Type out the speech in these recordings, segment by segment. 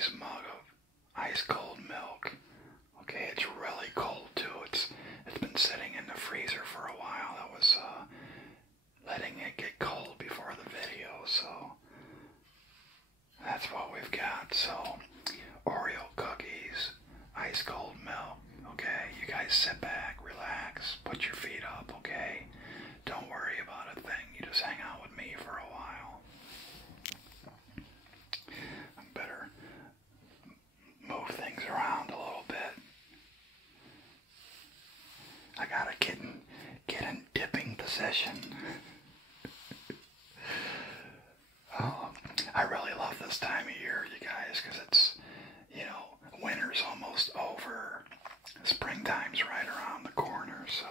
nice mug of ice cold milk. Okay, it's really cold too. It's been sitting in the freezer for a while. I was letting it get cold before the video, so that's what we've got. So Oreo cookies, ice cold milk. Okay, you guys sit back, relax, put your feet up. Okay, don't worry about a thing. You just hang out with me for a while. I better move things around a little bit. I gotta get in dipping position. Oh, I really love this time of year, you guys, because it's, winter's almost over. Springtime's right around the corner, so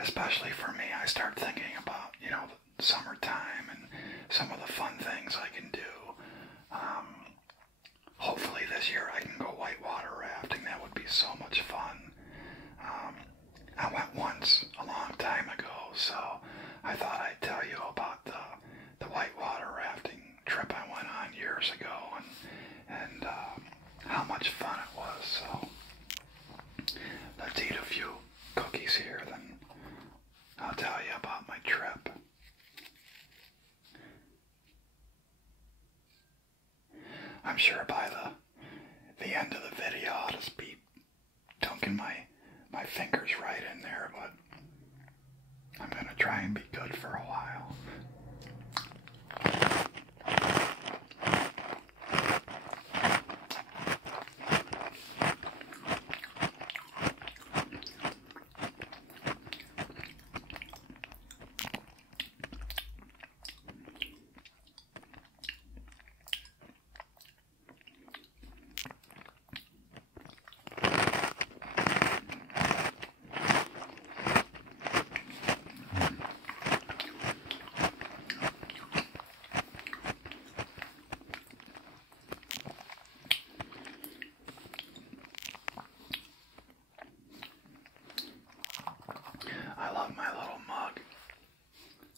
especially for me, I start thinking about, the summertime and some of the fun things I can do. Hopefully this year I can go whitewater rafting. That would be so much fun. I went once a long time ago, so I thought I'd tell you about the whitewater rafting trip I went on years ago and how much fun it was. So let's eat a few cookies here, then I'll tell you about my trip. I'm sure by the end of the video I'll just be dunking my fingers right in there, but I'm gonna try and be good for a while. I love my little mug.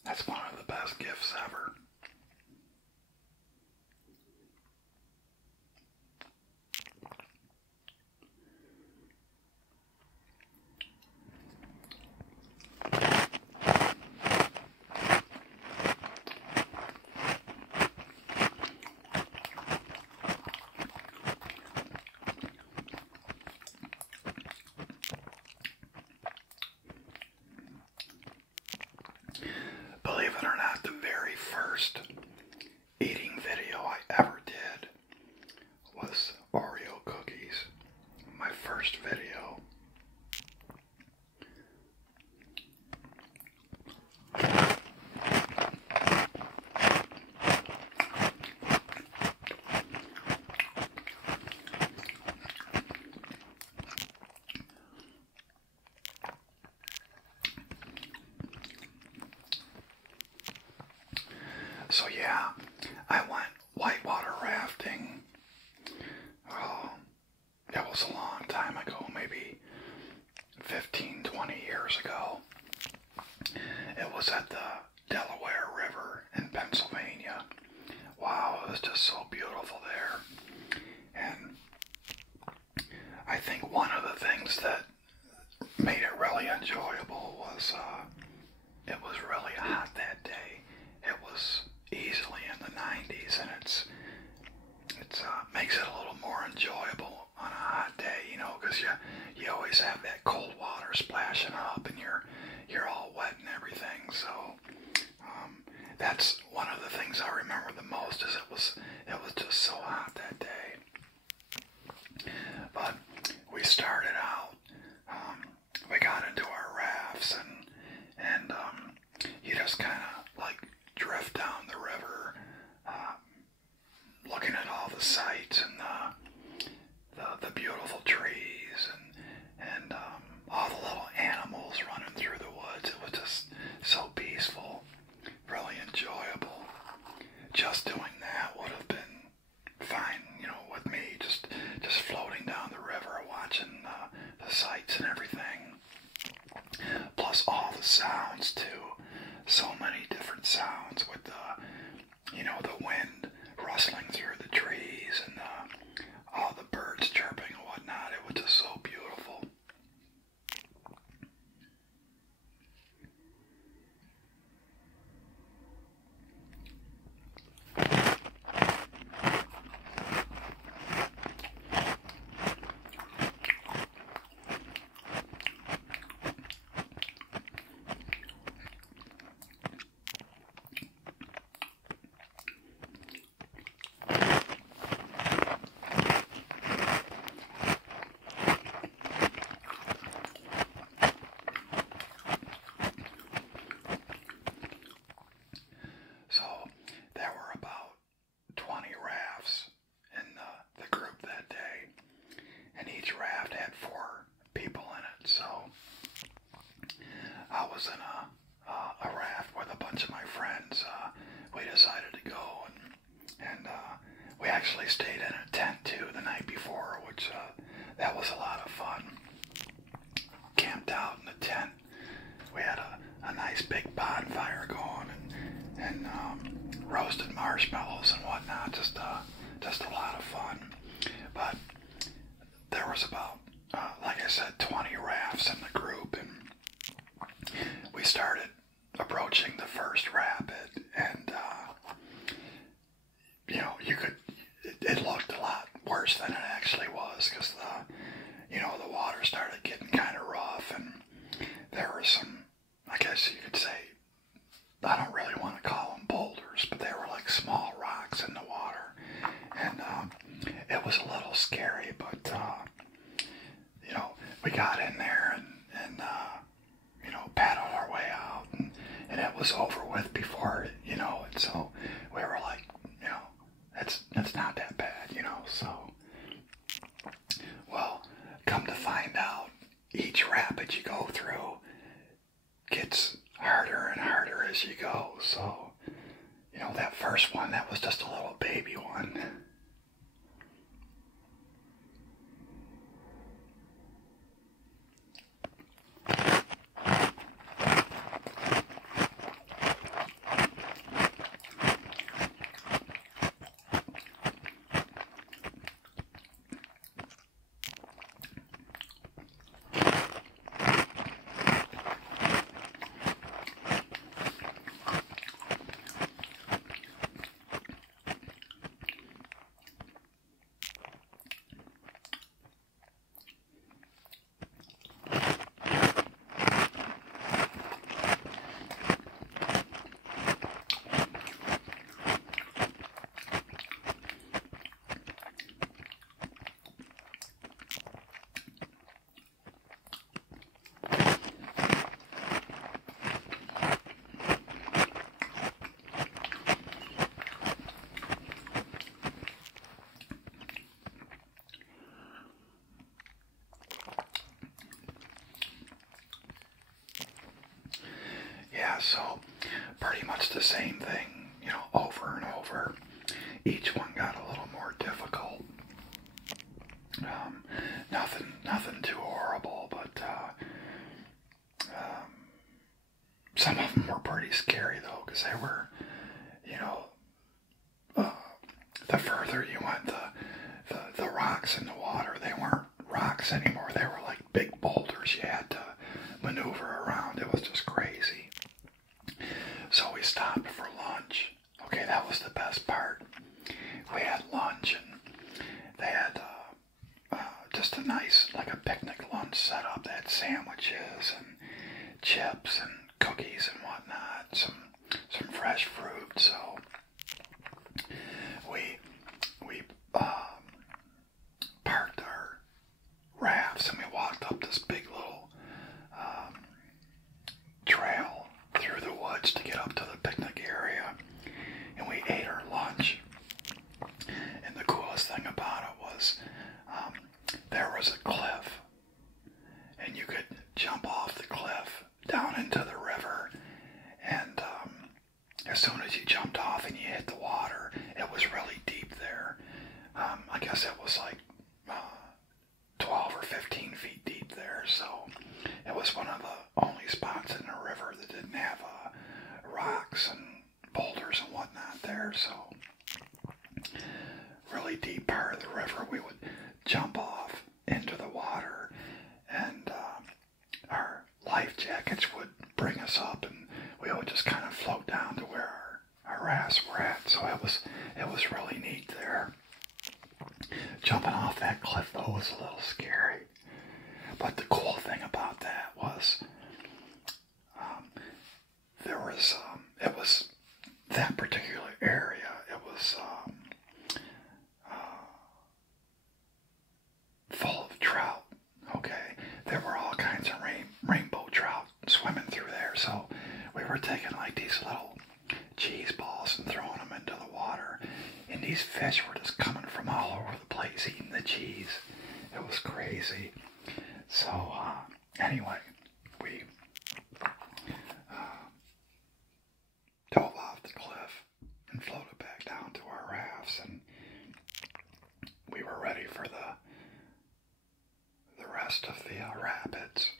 That's one of the best gifts ever. Believe it or not, the very first eating video I ever did was Oreo cookies. My first video. So yeah, I went whitewater rafting. Oh, it was a long time ago, maybe 15, 20 years ago. It was at the Delaware River in Pennsylvania. Wow, it was just so beautiful there. And I think one of the things that made it really enjoyable was it was really hot that day. It was easily in the 90s, and it makes it a little more enjoyable on a hot day, because you always have that cold water splashing up, and you're all wet and everything. So that's one of the things I remember the most, is it was just so hot that day. But we started out, we got into our rafts, and you just kind of like drift down the river, looking at all the sights and the beautiful trees and all the little animals running through the woods. It was just so peaceful, really enjoyable. Just doing that would have been fine, with me, just floating down the river, watching the sights and everything. Plus all the sounds too. So many different sounds with the wind rustling through the And we actually stayed in a tent too the night before, which that was a lot of fun. Camped out in the tent. We had a nice big bonfire going, and roasted marshmallows and whatnot. Just a lot of fun. But there was about, like I said, 20 rafts in the group, and we started approaching the first rapid, and it looked a lot worse than it actually was, because the water started getting kind of rough, and there were some, I guess you could say, I don't really want to call them boulders, but they were like small rocks in the water, and it was a little scary, but we got in there and paddled our way out, and it was over with before and so we were like, it's not that bad, so, well, come to find out, each rapid you go through gets harder and harder as you go, so, that first one, that was just a little baby one. Yeah, so pretty much the same thing, over and over. Each one got a little more difficult. Nothing too horrible, but some of them were pretty scary though, because they were, the further you went, the rocks in the water, they weren't rocks anymore. They were like big boulders you had to maneuver around. It was just crazy. So we stopped for lunch. Okay, that was the best part. We had lunch, and they had just a nice, like a picnic lunch set up. They had sandwiches and chips and cookies and whatnot, some fresh fruit. So we parked our rafts, and we walked up this big little trail through the woods to get up to the picnic area, and we ate our lunch. And the coolest thing about it was there was a cliff, and you could jump off the cliff down into the river, and as soon as you jumped off and you hit the water, it was really deep there. I guess it was like 12 or 15 feet deep there, so it was one of the only spots in the river that didn't have rocks and boulders and whatnot there, so really deep part of the river. We would jump off into the water, and our life jackets would bring us up, and we would just kind of float down to where our rafts were at, so it was really neat there. Jumping off that cliff though was a little scary, but the cool thing about that was it was that particular area, it was full of trout. Okay, there were all kinds of rainbow trout swimming through there, so we were taking like these little cheese balls and throwing them into the water, and these fish were just coming from all over the place eating the cheese. It was crazy. So anyway, we dove off the cliff and floated back down to our rafts. rest of the rapids.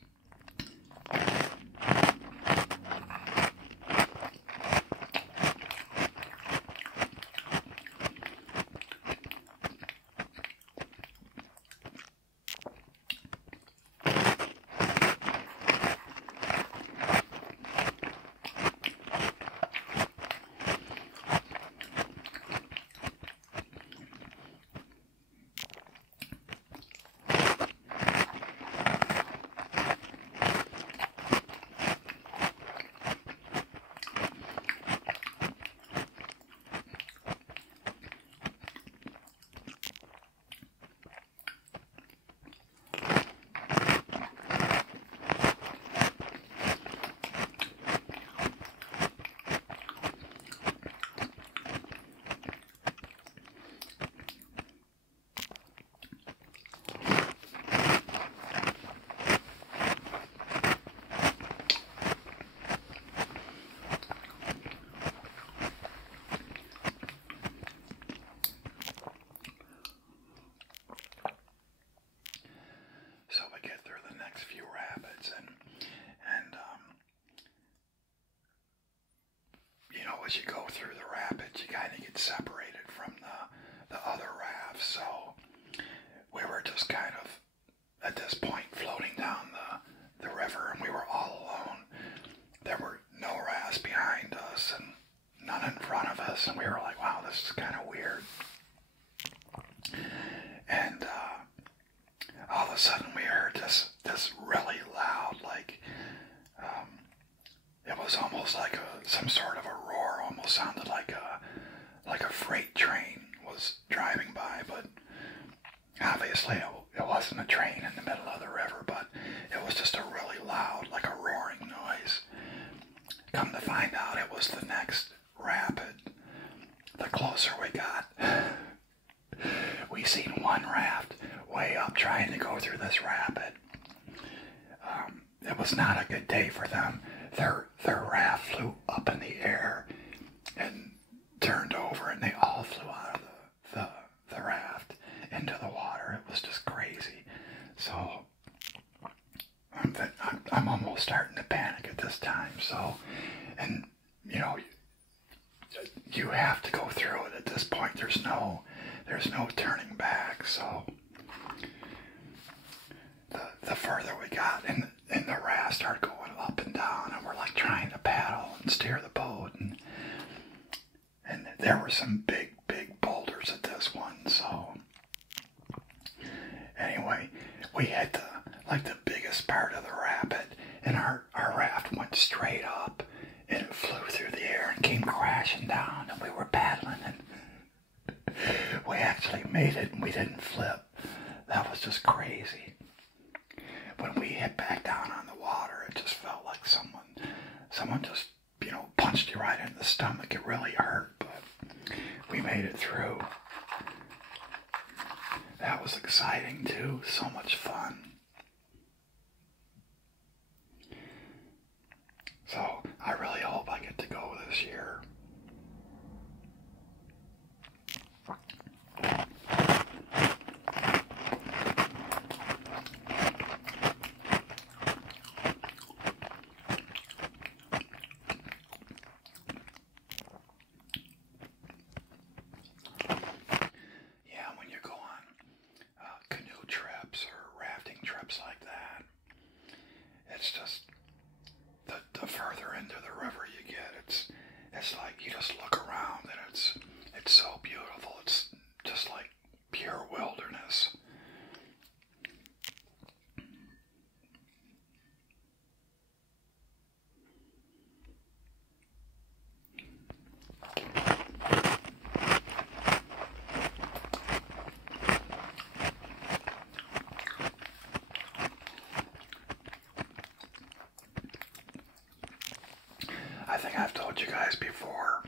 So we get through the next few rapids, and you know, as you go through the rapids, you kind of get separated from the other rafts. So we were just kind of at this point floating down the river, and we were all alone. There were no rafts behind us and none in front of us, and we were like, wow, this is kind of weird. And all of a sudden we heard this really loud, like, it was almost like some sort of a roar. Almost sounded like a freight train was driving by, but obviously it wasn't a train in the middle of the river, but it was just a really loud, like a roaring noise. Come to find out, it was the next rapid. The closer we got, we seen one raft way up trying to go through this rapid. It was not a good day for them. Their raft flew up in the air and turned over, and they all flew out of the raft into the water. It was just crazy. So I'm almost starting to panic at this time. So, and you know, you have to go through it at this point. There's no turning back. So the further we got, and the raft started going up and down, and we're like trying to paddle and steer the boat, and there were some big boulders at this one. So anyway, we hit the biggest part of the rapid, and our raft went straight up, and it flew through the air and came crashing down, and we were paddling, and we actually made it, and we didn't flip. That was just crazy. When we hit back down on the water, it just felt like someone just, you know, punched you right in the stomach. It really hurt, but we made it through. That was exciting too, so much fun. So I really hope I get to go this year. Like that, it's just the further into the river you get, it's like you just look around and it's so beautiful. It's just like pure wilderness. I think I've told you guys before,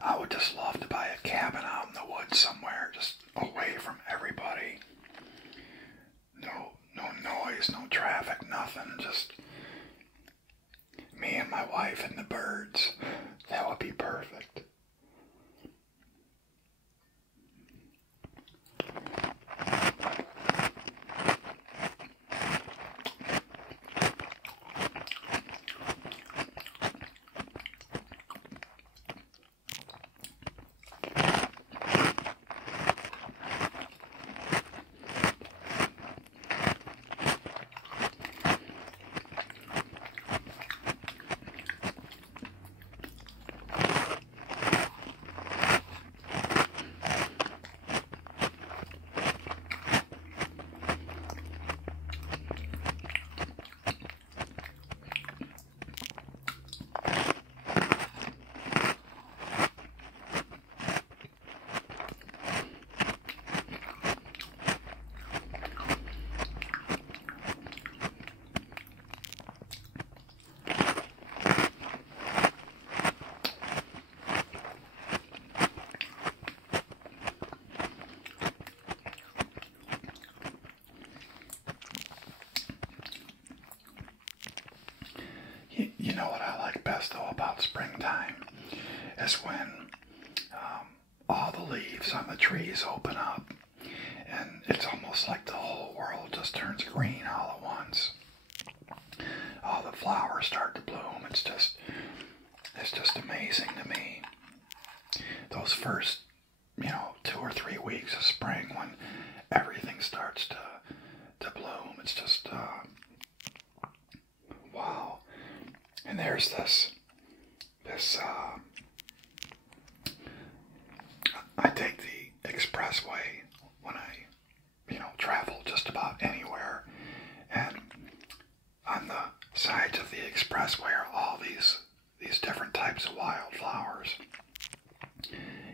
I would just love to buy a cabin out in the woods somewhere, just away from everybody. No noise, no traffic, nothing, just me and my wife and the birds. That would be perfect. know what I like best though about springtime is when all the leaves on the trees open up, and it's almost like the whole world just turns green all at once. All the flowers start to bloom. It's just amazing to me. Those first, 2 or 3 weeks of spring when everything starts to bloom. It's just wow. And there's this I take the expressway when I, travel just about anywhere, and on the sides of the expressway are all these different types of wildflowers.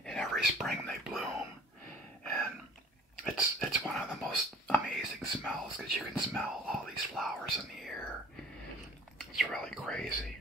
And every spring they bloom, and it's one of the most amazing smells because you can smell all these flowers in the air. It's really crazy.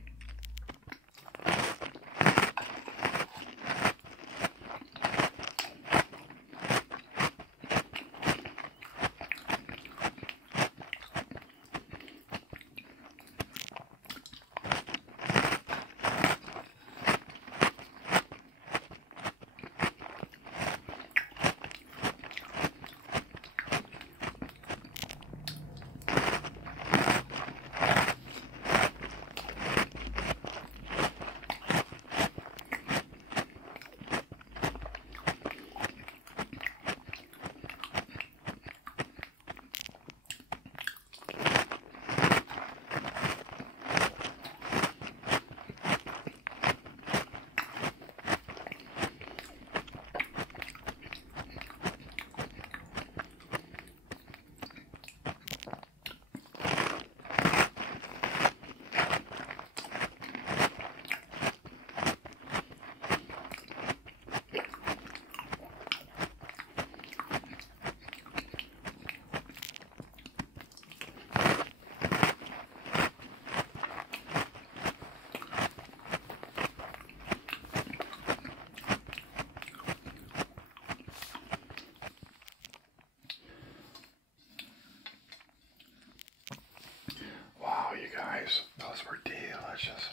Guys, those were delicious.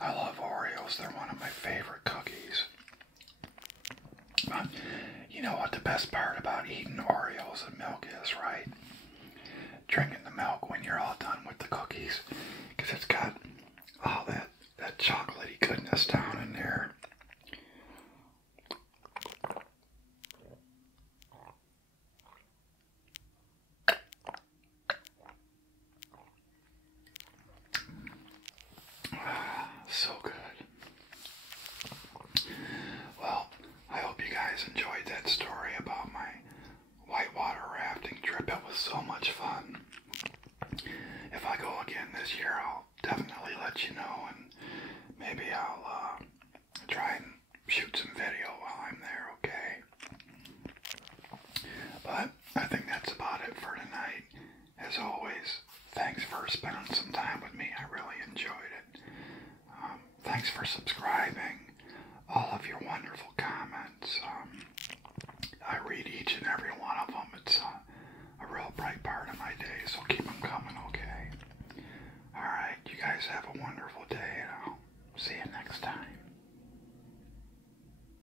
I love Oreos. They're one of my favorite cookies. But you know what the best part about eating Oreos and milk is, right? Drinking the milk when you're all done with the cookies, because it's got all that chocolatey goodness down in there. So good. Well, I hope you guys enjoyed that story about my whitewater rafting trip. It was so much fun. If I go again this year, I'll definitely let you know, and maybe I'll try and shoot some video while I'm there, okay? But I think that's about it for tonight. As always, thanks for spending some time with me. I really enjoyed it. Thanks for subscribing, all of your wonderful comments.